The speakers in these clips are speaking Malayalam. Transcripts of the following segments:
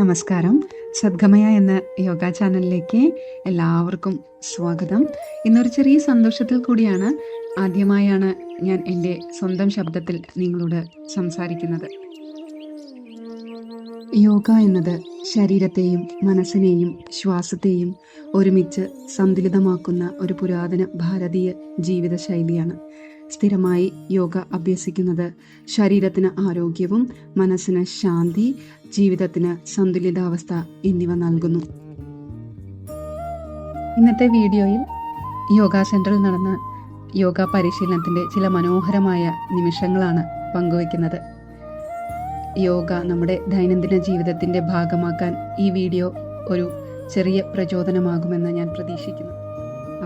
നമസ്കാരം. സദ്ഗമയ എന്ന യോഗ ചാനലിലേക്ക് എല്ലാവർക്കും സ്വാഗതം. ഇന്നൊരു ചെറിയ സന്തോഷത്തിൽ കൂടിയാണ് ആദ്യമായാണ് ഞാൻ എൻ്റെ സ്വന്തം ശബ്ദത്തിൽ നിങ്ങളോട് സംസാരിക്കുന്നത്. യോഗ എന്നത് ശരീരത്തെയും മനസ്സിനെയും ശ്വാസത്തെയും ഒരുമിച്ച് സന്തുലിതമാക്കുന്ന ഒരു പുരാതന ഭാരതീയ ജീവിതശൈലിയാണ്. സ്ഥിരമായി യോഗ അഭ്യസിക്കുന്നത് ശരീരത്തിന് ആരോഗ്യവും മനസ്സിന് ശാന്തി, ജീവിതത്തിന് സന്തുലിതാവസ്ഥ എന്നിവ നൽകുന്നു. ഇന്നത്തെ വീഡിയോയിൽ യോഗ സെൻറ്ററിൽ നടന്ന യോഗ പരിശീലനത്തിൻ്റെ ചില മനോഹരമായ നിമിഷങ്ങളാണ് പങ്കുവയ്ക്കുന്നത്. യോഗ നമ്മുടെ ദൈനംദിന ജീവിതത്തിൻ്റെ ഭാഗമാക്കാൻ ഈ വീഡിയോ ഒരു ചെറിയ പ്രചോദനമാകുമെന്ന് ഞാൻ പ്രതീക്ഷിക്കുന്നു.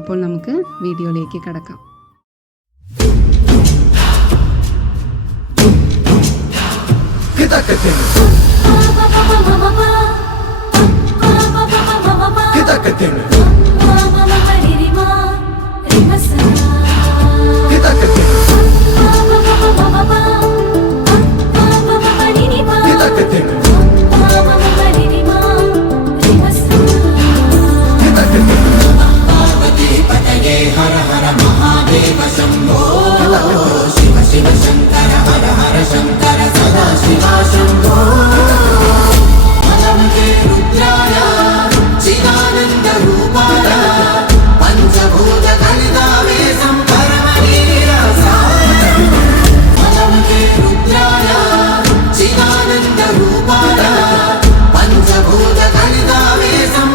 അപ്പോൾ നമുക്ക് വീഡിയോയിലേക്ക് കടക്കാം. हर हर महादेव शंभो शिव शिव शंकर हर हर शंकर सदा शिवा शंभो मलमगे रुद्राय चिदानंद रूपाय पंचभूत कलिदावेशं परमवीरसाय मलमगे रुद्राय चिदानंद रूपाय पंचभूत कलिदावेशं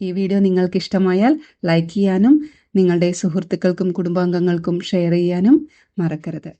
ഈ വീഡിയോ നിങ്ങൾക്ക് ഇഷ്ടമായാൽ ലൈക്ക് ചെയ്യാനും നിങ്ങളുടെ സുഹൃത്തുക്കൾക്കും കുടുംബാംഗങ്ങൾക്കും ഷെയർ ചെയ്യാനും മറക്കരുത്.